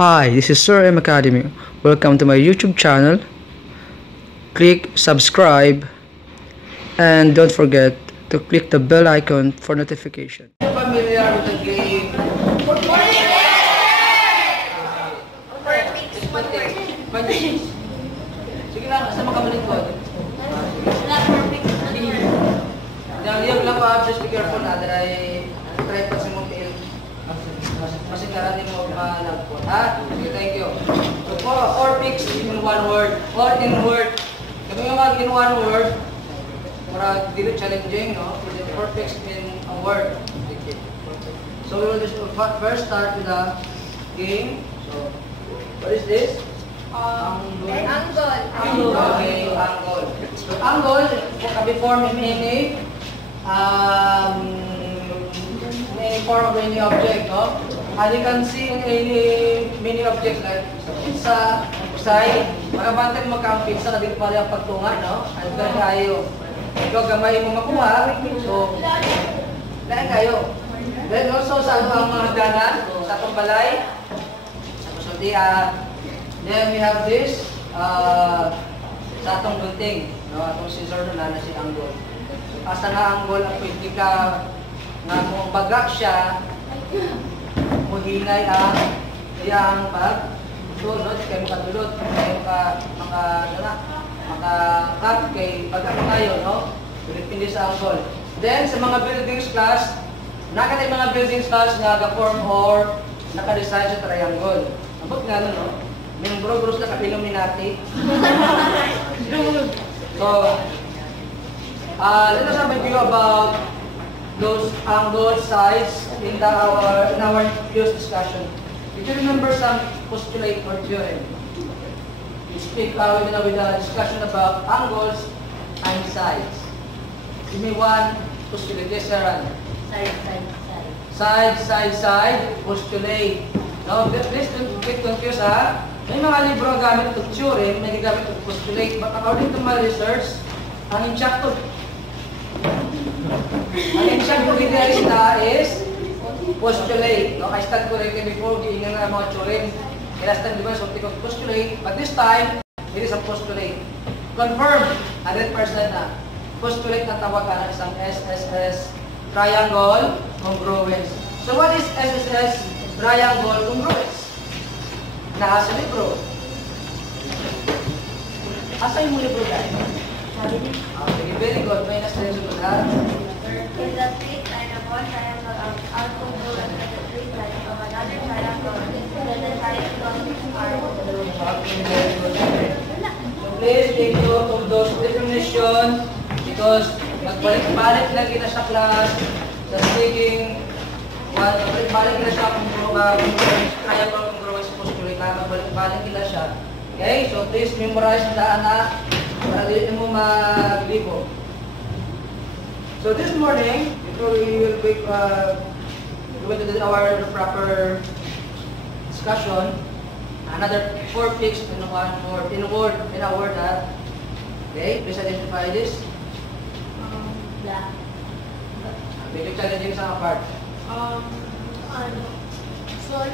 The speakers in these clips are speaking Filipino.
Hi, this is Sir M Academy. Welcome to my YouTube channel. Click subscribe and don't forget to click the bell icon for notification. Familiar with the game? Sige lang, sama ka malingkod. Yung lang pa, just be careful na that I try pa sa mong PL. Kasi karating mo malagpot, ha? Sige, thank you. So, or fix in one word, or in word. Kung yung mag in one word, para dili challenging, no? Or fix in a word. So, we will just first start with the game. So, what is this? Angle. Okay, angle. So, angle can be formed in any form of any object, no? And you can see in any many objects like pizza, side, magabantay mo ka ang pizza na dito pala ang pagtunga, no? Ano ka kayo? Ikaw gamay mo makuha, so, lain kayo. Then also sa ang mga danan, sa atong balay, so then we have this, sa atong gunting, no? Atong scissor na si angle. So, asa na angle ang pwede ka nga kung baga siya, muhinay ang iyang pagdulot, kayo makadulot, kayo maka-cut kay baga kayo, no? Pindi sa angle. Then sa mga buildings class, nakatay mga buildings class nga ga-form or naka-design sa triangle. Abot nga no? May bro-bros na ka-Illuminati. So, let us have a view about those angle sides in our previous discussion. Did you remember some postulate or theorem? We speak with a discussion about angles and sides. Give me one postulate. Yes, Sharon. Side, postulate. Now, please don't get confused, ha? May mga libro gamit ito theorem, may gamit ito postulate. But according to my research, ang insakto is postulate. No? I started correctly before, giingin na mga theorem. Last time, di ba, so tikot postulate. But this time, it is a postulate. Confirm, 100% na. Postulate na tawag ka ng isang SSS triangle congruence. So what is SSS triangle congruence? Nasa libro. Asa yung libro guys? Okay, very good. May na-stress ko na. In the straight line of one triangle are congruent with the straight line of another triangle, then the triangles are congruent. So please take note of those definitions because magbalik-balik na kita sa class sa speaking. Magbalik na siya kung triangle congruence postulate na magbalik kita siya. Okay? So please memorize ang daan na para di mo maglibo. So this morning, before we will go into our proper discussion, another 4 picks in a word that. Okay, please identify this. Black. Medyo challenging sa part. Sol.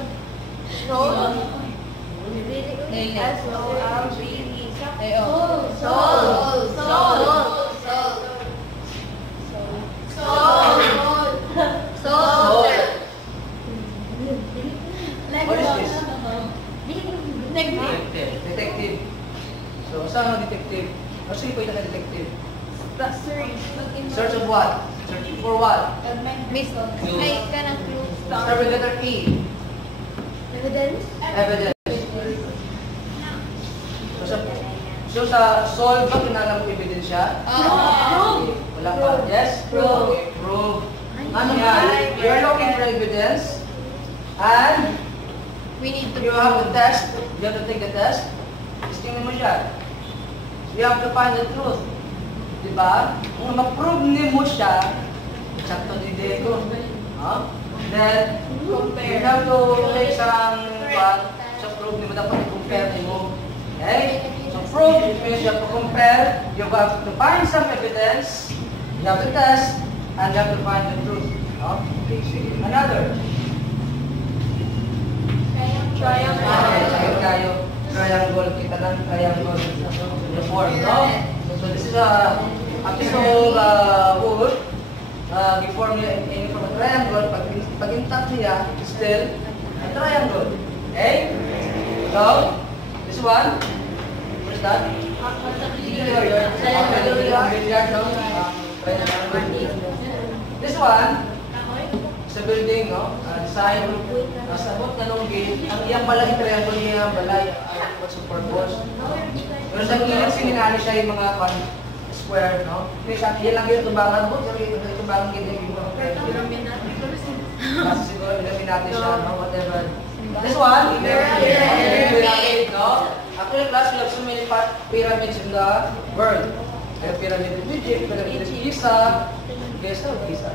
What is this? Detective. Detective. So, saan ang detective? Or sino po yung detective? Search of what? Searching for what? Start with letter E. Evidence. So sa solve ba kinala mo ebidensya? Wala pa. Yes? Prove. Prove. Ano yan? You're looking for evidence and you have to test. You have to take the test. Testingin mo siya. You have to find the truth. Diba? Kung ma-prove mo siya, sakto ni Diego. Then, you have to take some sa prove mo dapat i-compare mo. Okay? So prove, it means you have to compare, you have to find some evidence, you have to test, and you have to find the truth. Okay, another. Triangle. triangle, kita ng triangle form, no? So this is a piece of wood. Before in from a triangle, pag intact niya, it's still a triangle. Okay? So, this one, what is that? This one, sa building, no? Design, sabot na nung gate. Ang iyang balay, triangle niya, balay, what's the purpose? Pero sa gilid, sininali siya yung mga square, no? Yan lang yung tubangan mo, pero yung tubangan gilid yung mga kasi siguro, illuminati siya, no? Whatever. This one, pyramid, no? Actually, class, we have so many pyramids in the world. May pyramid in Egypt, pyramid in Giza. Giza o Giza?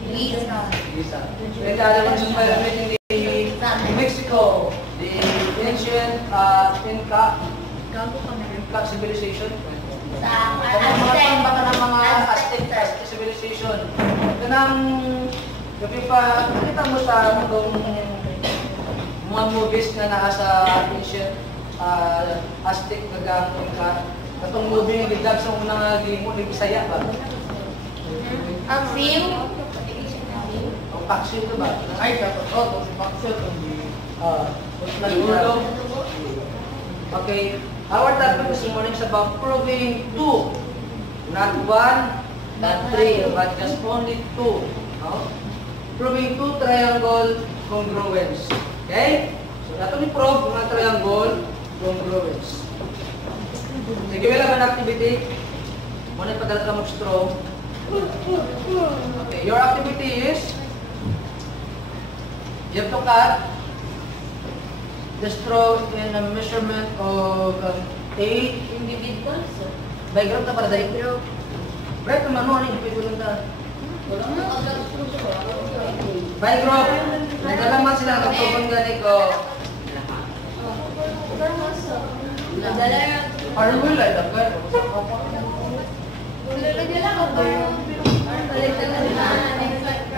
Giza. Then the other one's pyramid in Mexico. The ancient Inca civilization. Baka ng mga Aztec civilization. Ganang, nakita mo sa mga movies na nasa ancient Aztec nagang Inca. Itong movie yung gidab sa unang limo ni Bisaya ba? Ang film? Ang Paksyo ito ba? Ay, dapat. Oo, si Paksyo ito. Nagulog. Okay. Our topic this morning is about proving two. Not one, not three, but just only two. No? Proving two triangle congruence. Okay? So, nato ni prove mga triangle congruence. Sige, wala man activity. Muna padala ka mag-straw. Okay, your activity is you have to cut the straw in a measurement of 8 Individuals? by group na para dahil. Right, naman mo, ano yung ipipulong na? By group. Nagdalaman sila ng tubang gani ko. Parang wala, dapat.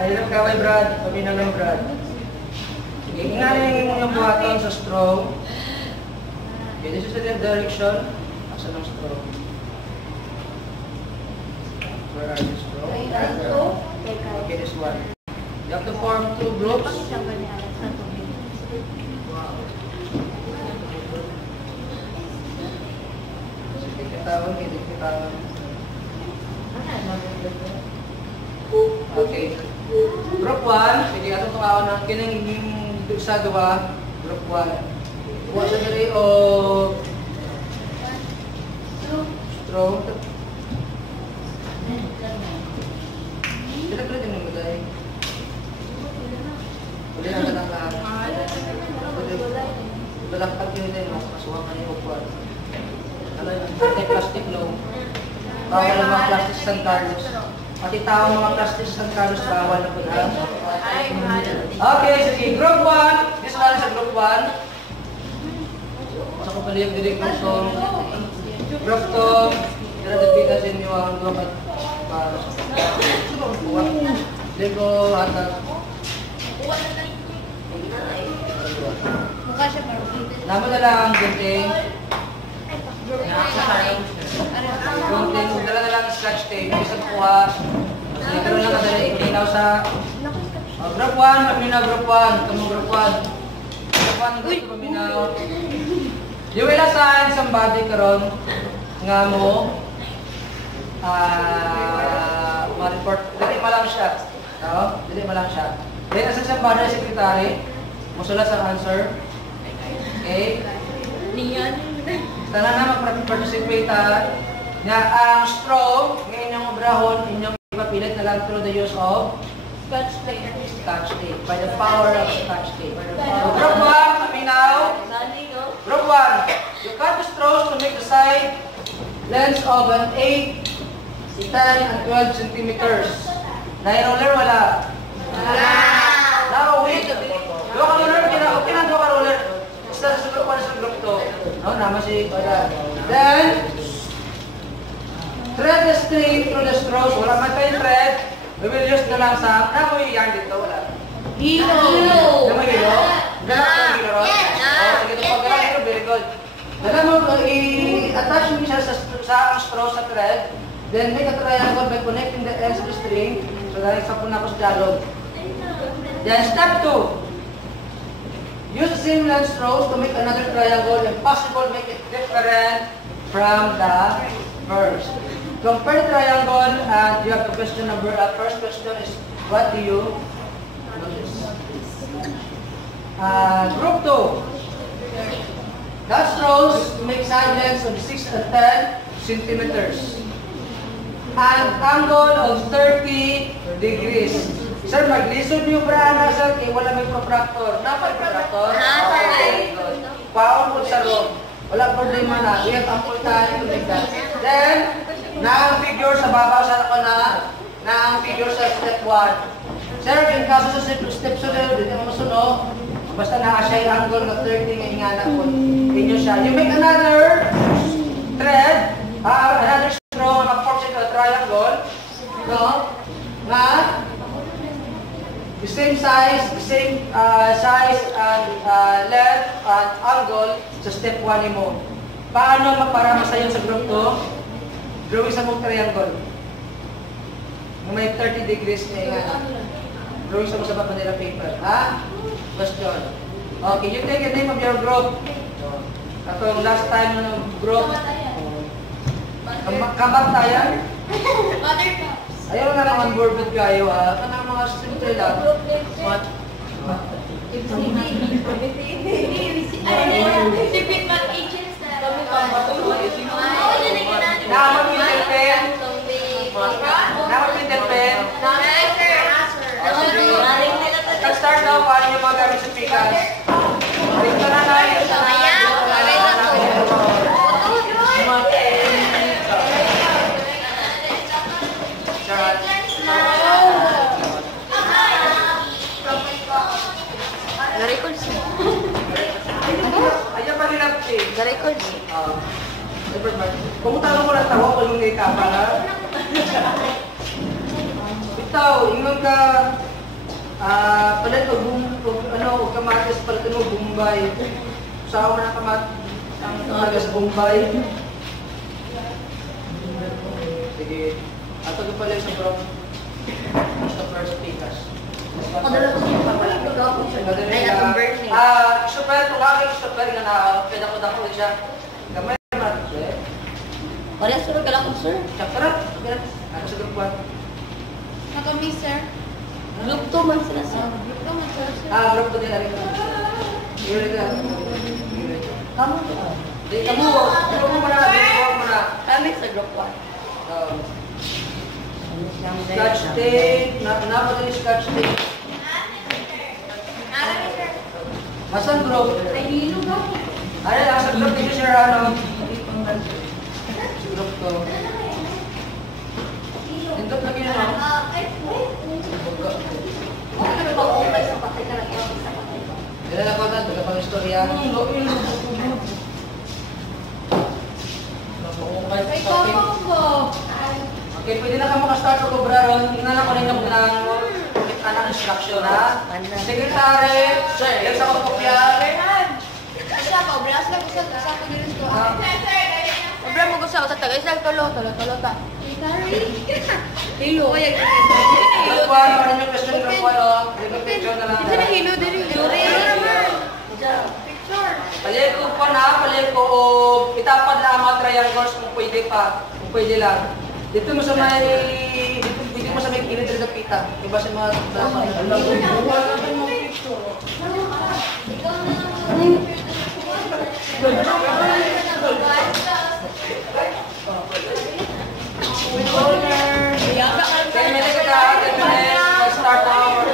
Ayun ka, may Brad. Pabinang ng Brad. Sige, inganin mo yung buhaton sa straw. Okay, this is the direction. Asa ng straw. Where are the straw? Okay, this one. You have to form two groups. Okay. Group 1, sige ato tumaon ng kining sa duwa. Group 1. Kuha sa diri o straw. Dito din mo dai. Uli na lahat. Balak pag yun din, kasuha ka ni Okwad. Plastic no. Bawal ang mga plastic sa San Carlos. Pati tao mga plastic sa San Carlos, bawal na po na. Okay, sige. Group 1. This one is a group 1. Sa ko pala yung direct group 2. Group 2. Kaya nabigas din yung ang group at para sa hindi ko hatag. Mukha siya parang Naman na lang ang gunting. Gunting, dala na lang ang scratch tape. Isang kuha. Sige, pero lang kadali. Itinaw sa group 1. Paminaw group 1. Kamong group 1. Group 1, gusto paminaw. You will assign somebody karon nga mo ma-report. Dili ma lang siya. Dili ma lang siya. Then, assign somebody secretary. Musulat sa answer. Okay? Niyan. Tanan na mag-participate nga ang straw ngayon yung obrahon inyong ipapilit na lang through the use of Scotch tape. Scotch tape. By the power of Scotch tape. So, group 1, paminaw. Group 1, you cut the straws to make the side lengths of an 8, 10, and 12 centimeters. Nai-roller wala? Wala. Now, wait. Dua ka roller, okay na dua ka roller. Basta sa group 1 sa group 2. No, naman si Oda. Then, thread the string through the straws. Wala man tayong thread. We will use na lang sa, mo yung yarn dito, wala. Hilo. Naman hilo? Ganap ko yung hilo, Ron? Oh, sige, ito pag ganap hilo, very good. Alam mo, i-attach mo siya sa straw sa thread, then make a triangle by connecting the ends of the string. So, dahil sa puna ko sa dialog. Then, step 2. Use the same length straws to make another triangle and possible make it different from the first. Compare the triangle and you have the question number. First question is, what do you notice? Group 2. That straws make side lengths of 6 and 10 centimeters. An angle of 30 degrees. Sir, maglisod niyo brana, sir, kaya wala may protractor. Dapat protractor? Okay. Paon po sa room. Wala problema na. We have ample time to make that. Then, na ang figure sa baba sa ako na ang figure sa step 1. Sir, yung kaso sa step sunod, hindi mo masuno. Basta na siya yung angle na 30 nga ingana po. Inyo siya. You make another thread, another straw, mag-force into a triangle. No? Na the same size, and length and angle sa step 1 mo. Paano para masayon sa group 2? Drawing sa mong triangle. May 30 degrees na ingana. Drawing sa mga Manila paper. Ha? Question. Okay, you take the name of your group. Atong last time ng group. Kamatayan? Ayaw na lang ang board kayo ha. Kanang mga simple lang. What? Naman yung pen. Naman yung pen. Start now, paano yung mga gamit sa pikas? Ito na na yun. Ga-records. Ayan pa nila eh. Ga-records. Kung tanong ko lang tawa ko yung ikapa ha? Itaw, ingon ka palit o kamatis palit mo Bombay. Usawa na kamatis Bombay. Sige. Ato ko pala sa bro. Basta first pikas. Padala ko siya. Ay, atong birthday. Super, kung aking super nga na pinakudako siya. Gamay naman. Parehas sir, kala ko sir. Chakrat. Ano sa group 1? Nakami sir. Group 2 man sila sir. Group 2 man sila sir. Group 2 din na rin. Yun ka. Kamu to. Di kamu. Group mo na. Kami sa group 1. Scotch tape. Napagod yung scotch tape. Masang group? Ay, hilo ba? Ano lang sa group dito sir, ano? Group to. Indot lagi na, no? Ilan ako na, taga pang istorya. Okay, pwede na ka makastart o kubra ron. Tingnan ako rin ng anak instruction, ha? Secretary, yan sa kopya. Kasi ako, brass lang gusto ko din ito. Obra mo gusto sa tagay sa tolo ta. Hilo kaya Group 1, parang yung question group 1, o. Group picture na lang. Kasi hilo din yung picture. Paliko pa na, paliko o itapad na ang mga triangles kung pwede pa, kung pwede lang. Dito mo sa may gilid rin ng pita. Iba sa mga start now.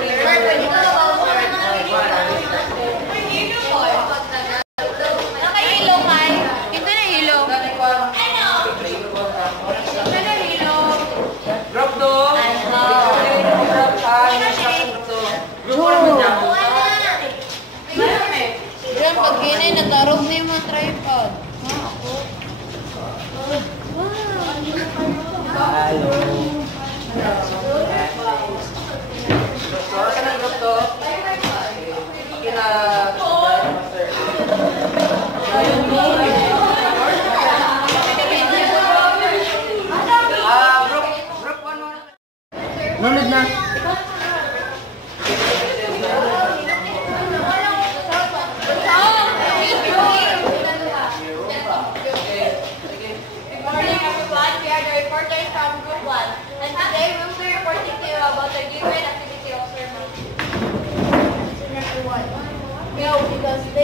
Nakahilo kay. Ito na hilo. Drop do. Diyan pag ginay natarog na yung mga tripod. Hello. Saan ang drop do? Okay na.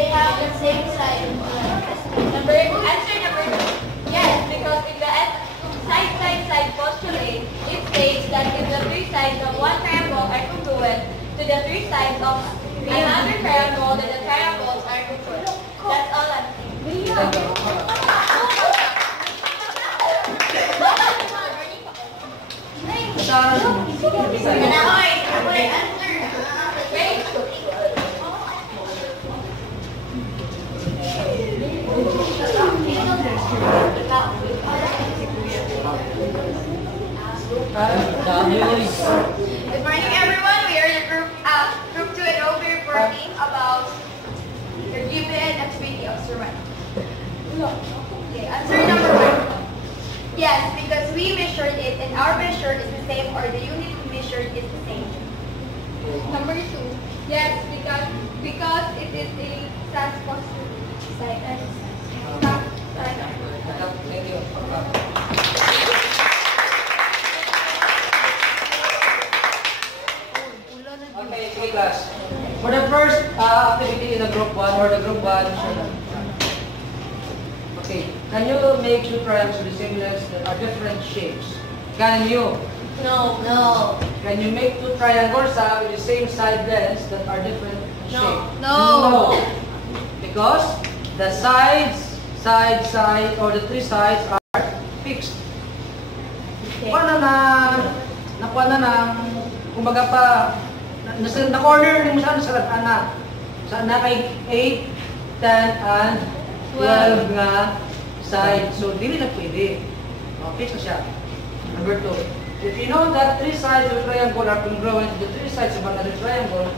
they have the same side. Answer number 2. Yes, because in the side postulate, it states that if the three sides of one triangle are congruent to the three sides of another triangle, then the triangles are congruent. That's all I'm saying. Good morning, everyone. We are in group 2 and we'll be reporting about the given activity of survival. Okay, answer number 1. Yes, because we measured it and our measure is the same, or the unit we measured is the same. Number 2. Yes, because it is a SAS postulate. Thank you. Okay, sige class. For the first activity in the group 1 or the group 1, okay, can you make two triangles with the same lengths that are different shapes? Can you? No. Can you make two triangles with the same side lengths that are different shapes? No. Because the sides, or the three sides are fixed. Paano nakuha na ng, kumbaga pa, na-corner mo siya sa anak. Saan na kay 8, 10, and 12 nga side. So, dili na pwede. Fix na siya. Number 2. If you know that three sides of a triangle are congruent to the three sides of another triangle,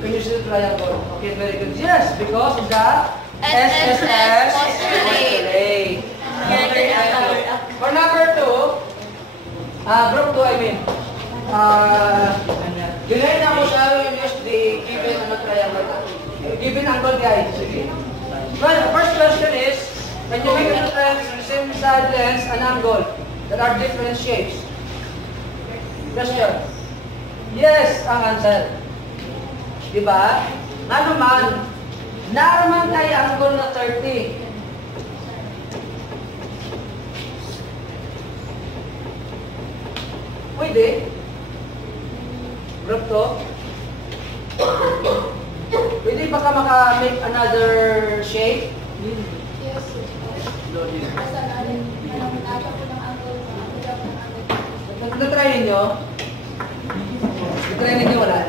can you see the triangle? Okay, very good. Yes, because of the SSS postulate. For number 2, group 2, I mean, dinahin na mo siya yung use the given triangle. Given angle guys. Well, the first question is, when you make a triangle with the same side lengths and angle that are different shapes? Question. Yes, ang answer. Diba? Ano man, naman tayo angle na 30. Pwede. Group 2. Pwede ba ka maka-make another shape? Yes. Na-try ninyo? Na-try ninyo wala?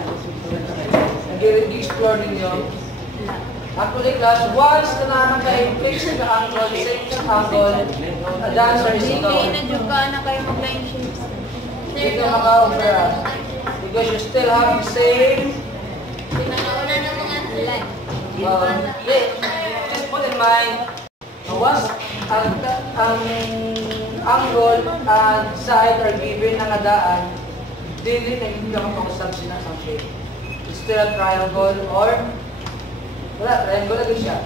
Nag-explore ninyo? Actually class, once na naman kayo fix the angle, same angle, the answer is ito. Hindi na kayo mag-line shapes. Hindi ka maka-opera. Because you still have the same. Pinakauna ng mga line. Just put in mind, once ang angle and side are given ng adaan, dili na hindi ako makasubsina sa shape. It's still a triangle or wala, triangle na siya.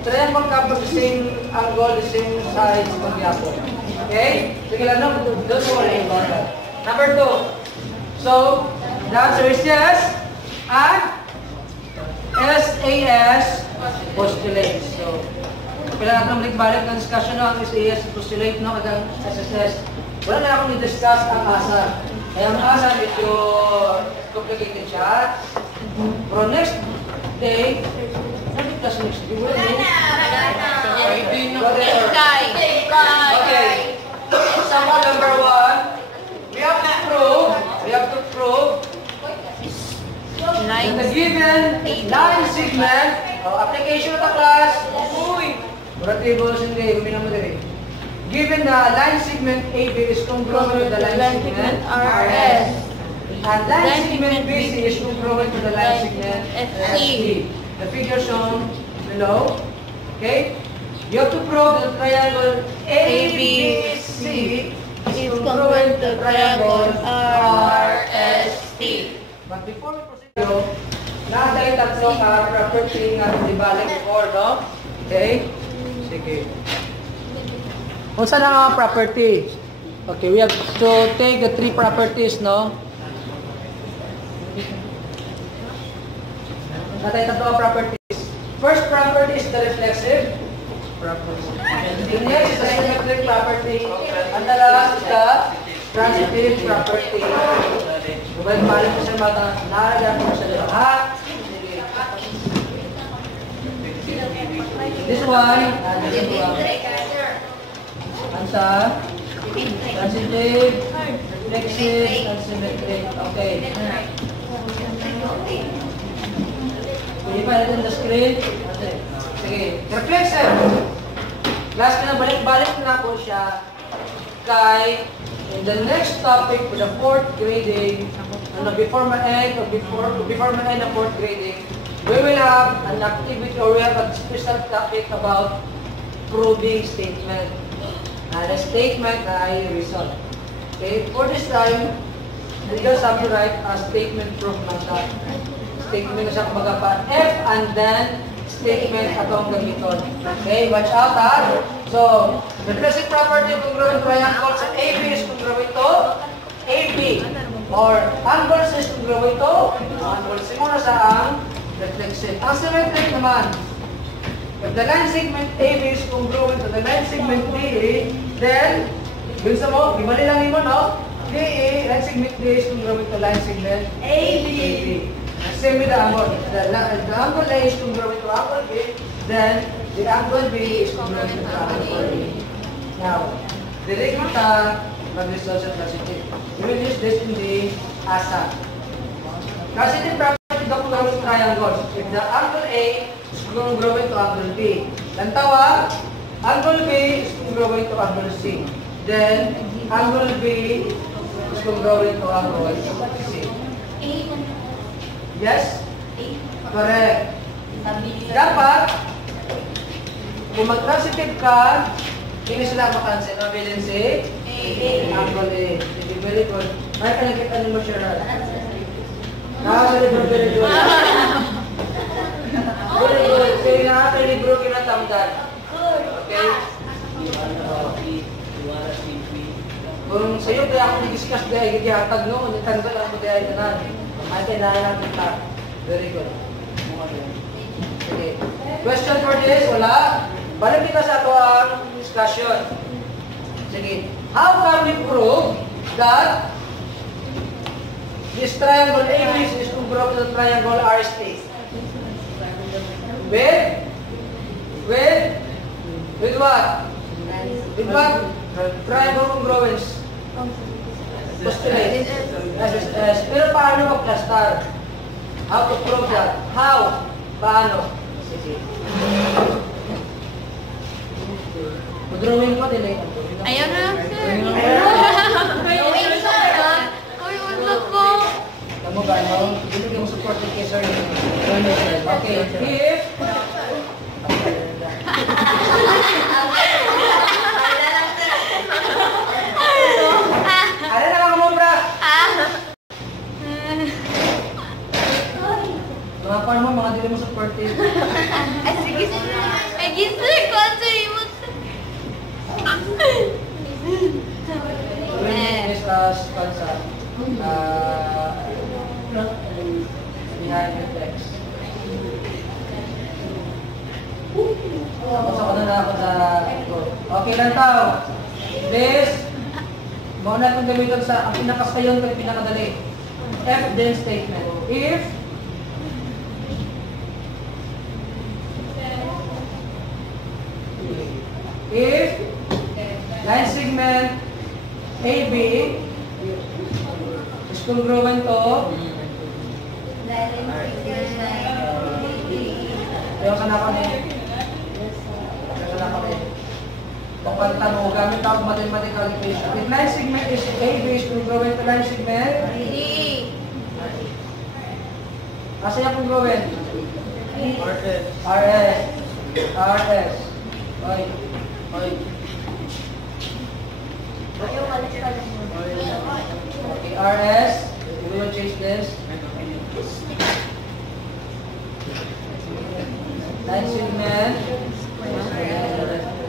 Triangle kapag the same angle, the same sides magyapon. Okay? Sige lang, don't worry about that. Number 2. So, the answer is yes, and SAS postulate. So, kailangan natin balik ng discussion ng SAS postulate, no? At ang SSS. Wala na akong i-discuss ang ASA. Kaya ang ASA, medyo complicated siya. Pero next day, ano class next day? Wala na. Okay. Example number 1. We have to prove that the given line segment, application of the class, given the line segment AB is congruent to the line segment RS, and line segment BC is congruent to the line segment SC. The figure shown below, okay? You have to prove that the triangle ABC is congruent to the triangle RST. But before we proceed, nasa tatlong property nga nibalik before, no? Okay? Sige. Kung saan ang property? Okay, we have to take the 3 properties, no? Natay tatlong properties. First property is the reflexive property. The next is the symmetric property. And the last is the transitive property. Balik ko sa mata, nalagyan ko sa lahat. This one, Ansa, transitive, reflexive, and symmetric. Okay. Hindi pa natin the screen. Sige. Reflexive. Last na balik-balik na po siya kay in the next topic for the 4th grading, before ma-end the 4th grading, we will have an activity or we have a special topic about proving statement. And a statement ay result. Okay, for this time, we just have to write a statement proof na siya. Statement na siya kumbaga pa F and then statement atong gamiton. Okay, watch out ha. So, the reflexive property of congruent triangle sa AB is congruent to AB. Or angles is congruent to angles. Simula sa ang reflexive. Ang symmetric naman, if the line segment AB is congruent to the line segment DE, then, bisa mo, gimali lang mo, no? DE, line segment DE is congruent to line segment AB. Same with the angle. The angle A is congruent to angle B, then the angle B is congruent to angle B. Now, direct kita mag-resolve sa transitive. We will use this in the ASA. Transitive property of congruent triangles. If the angle A is congruent to angle B, ang tawag, angle B is congruent to angle C. Then, angle B is congruent to angle C. Yes? Correct. Dapat, kung mag-transitive ka, hindi sila makansel. Mabilin si angle A. Very good. Ay, kanagkita ni mo siya. Very good. Very good. Kaya na libro kinatamdan. Okay? Kung sa'yo kaya ako nag-discuss dahil gihatag no, nitanggal ako dahil na ay kailangan kita. Very good. Okay. Question for this, wala. Balik kita sa ito ang discussion. Sige. How can we prove that this triangle AB is congruent to the triangle RST? With what? With what? Triangle congruence. Postulate. Pero paano mag-cluster? How to prove that? How? Paano? Sige. Mag-drawing ko din eh. Ayaw na lang, sir. Drawing, sir. Uy, ulog ko. Kamu ba, no? Hindi mo support kay sir. Okay. If ano na lang mo, bra? Mga pan mo, mga dili mo supportive. Ay, sige, sir. Ay, sir. Sir, mo, sir. This concept behind the text. Tapos ako na ako sa okay lang tao. This mauna itong gamitin sa ang pinakasayon at pinakadali. F then statement. If line segment AB is congruent to ayaw ka na kami. Papantan mo, gamit ako mathematical equation. If line segment is AB is congruent to line segment kasi yung congruent RS Oy. Okay, RS. We will change this. Line segment.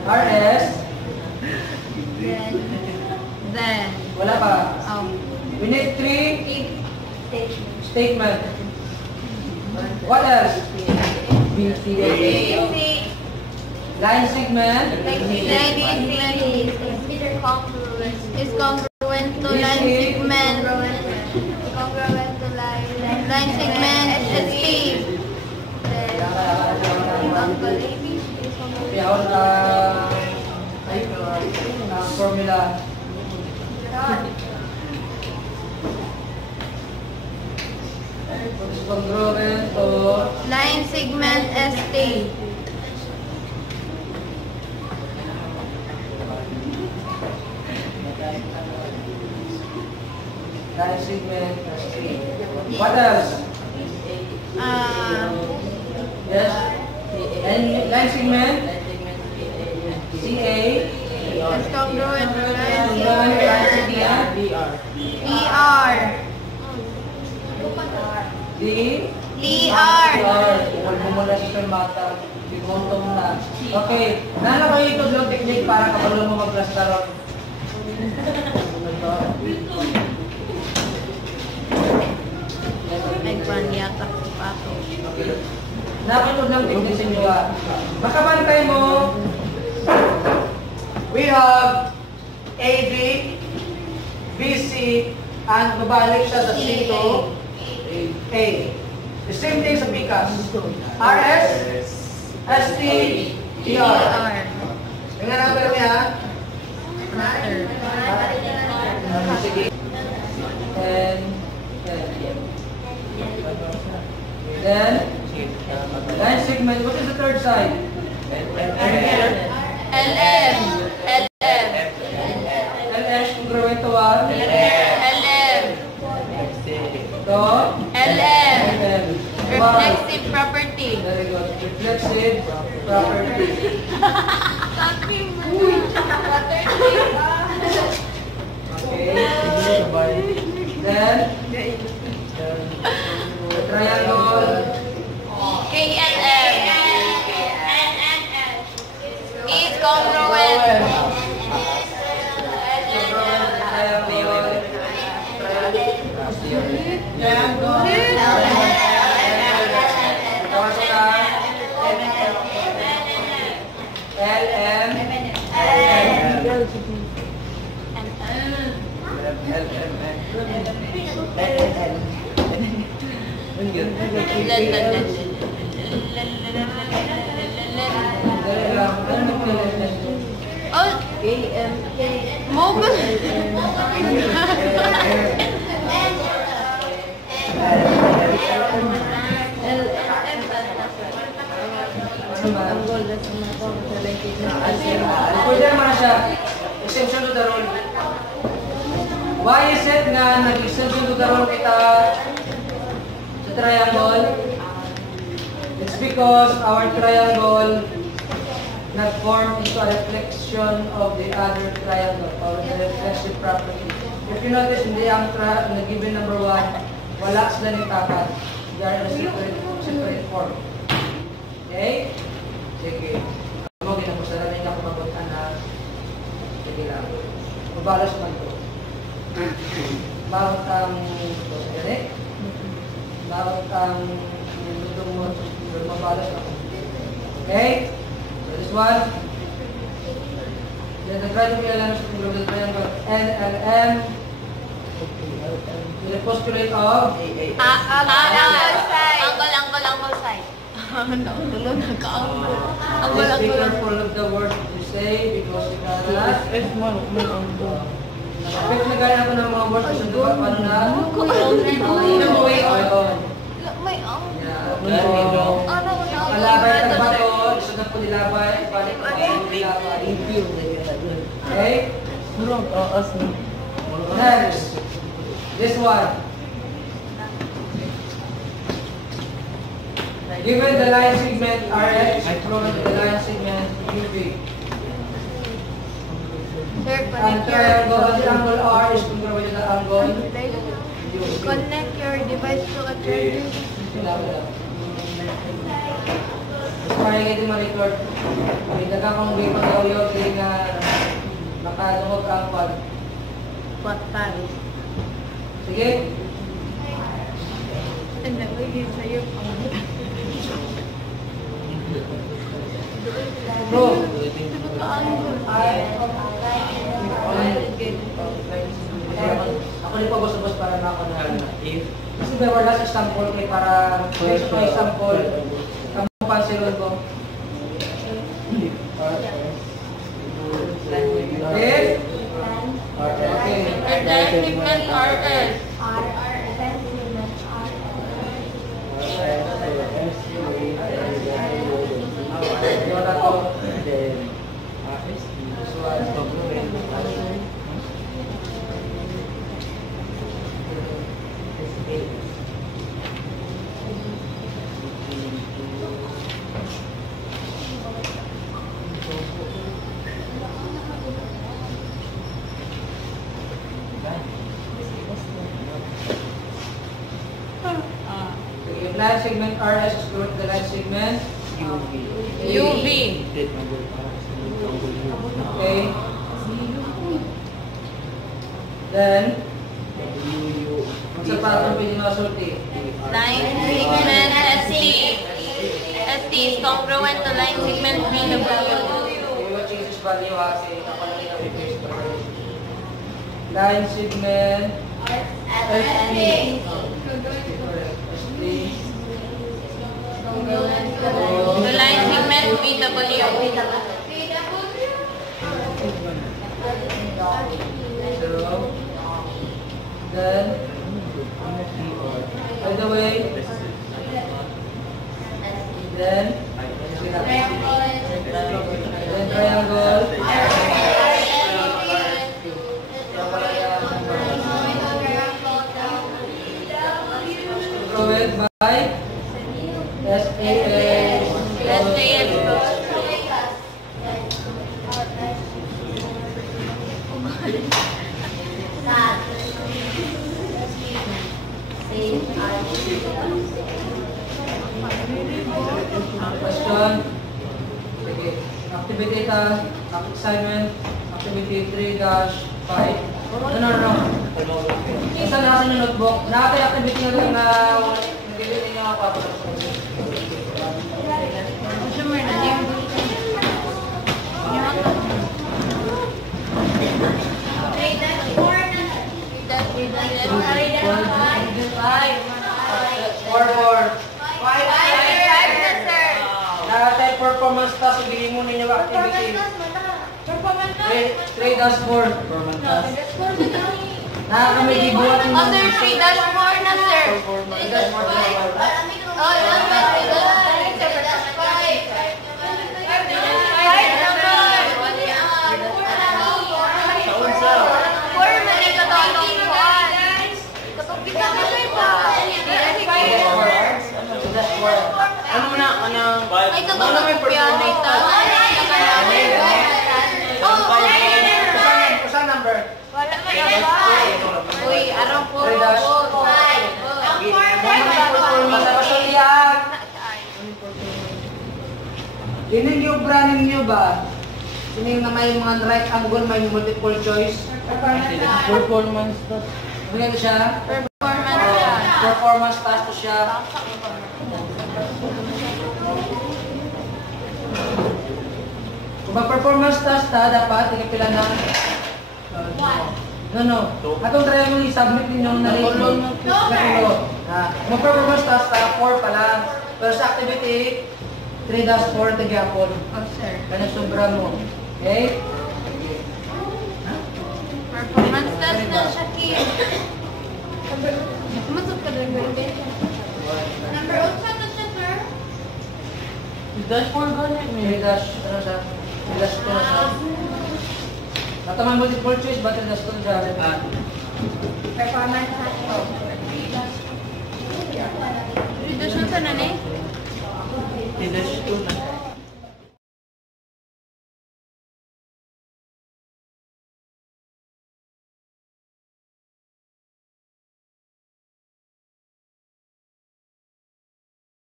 RS. Then. Wala pa. We need 3 statement. What else? BC. Line segment. Line segment is congruent to line segment. Congruent to line segment ST. Yun ang formula. Is congruent to Line segment ST. line segment S3. What else? Yes. And line segment CA. Is congruent to line Congruent to line segment ER. D. ER. Huwag mo muna sa fermata. Bigotong na. Okay. Nana kayo ito yung technique para kapag mo mag-plastaron. Nagpanyata ko pa ito. Okay. Nakinod lang technique sa inyo. Makabantay mo. We have AB, BC, and babalik siya sa C to A. The same thing sa PCAS. RS, ST, ER. Tingnan ang pala niya. Sige. And then, line segment. What is the third side? LM. LS, congruent to what? LM. To? LM. LM. Reflexive property. Very good. Reflexive property. Okay. Then, the triangle. KLM. Is congruent. Oh, mobile. Pwede naman siya. Exception to the rule. Why is it nga nag-exception to the rule kita sa triangle? It's because our triangle nag-form into a reflection of the other triangle or the reflexive property. If you notice, hindi ang given number 1, wala sila ni tapat. They are in a separate form. Okay? Sige. Ako ginapusaran niya ako mabutan na sige lang. Mabalas man ito. Bawat ang ito sa gani. Bawat ang nilutong mo mabalas ako. Okay? So this one. Then the triangle of the triangle NLM. The postulate of Angle side. Tulog na ka. Please be careful of the words you say because you cannot. Nakapit na gaya ako ng mga words kasi diba paano na? May ang. Alabay at bato, isa na po nilabay, balik ko nilabay. Okay? Next. This one. Given the line segment RX, from the line segment UV. And triangle, the angle R is congruent with the angle U. Connect your device to a triangle. Kaya ngayon ma-record. May nagkakong di pag-audio, di nga makadungog ang pag. Patay. Sige? And then we give sa'yo. Prove. Ako rin pa boss para na ako na. Kasi there were last example kay para first ko example. Kamu pansilon ko. Okay. Segment RS. Line segment RS is equal to the line segment UV. Okay. Then, sa patong pwede makasulti. Line segment ST. ST is congruent to line segment VW. Okay, what changes value kasi kapalali na replace pa. Line segment ST. The line segment VW. So, then, by the way, then triangle. Proved by SAS. Question. Sige. Activity assignment. Activity 3-5. No. Isa nasa yung notebook. Activity na nag-delete niyo ako pa. Performance task, ibigay mo ninyo activity. 3-4. Performance task. Kami gibuhat ng Other 3-4 na, sir. 3-4. Oh, ano na? ay, katulad ng piano ito. Saan number? Wala man yan. Uy, arang po. Dinig yung branin nyo ba? Dinig na may mga right angle, may multiple choice. Performance task. Ano siya? Performance task to siya. Kung mag-performance task ta, dapat ikipila ng No. Atong triangle i-submit ninyong na-rate. Mag-performance task ta, 4 pa lang. Pero sa activity, 3-4 tag-apon. Kaya sobra mo. Okay? Performance test na siya, Kim. Masok ka doon, number 8 sa siya, sir? Dashboard ganyan eh. Ano siya? Dash ko na siya. Nataman multiple choice, ba't yung dash ko na siya? Performance test. Dash na sa nanay? Dash ko na.